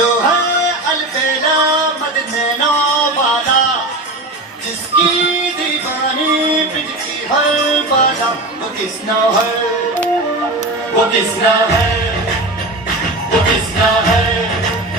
जो है अलबेला मदनैनो वाला, जिसकी दीवानी पिटती हर बाला, वो किसना है, वो किसना है, वो किसना है।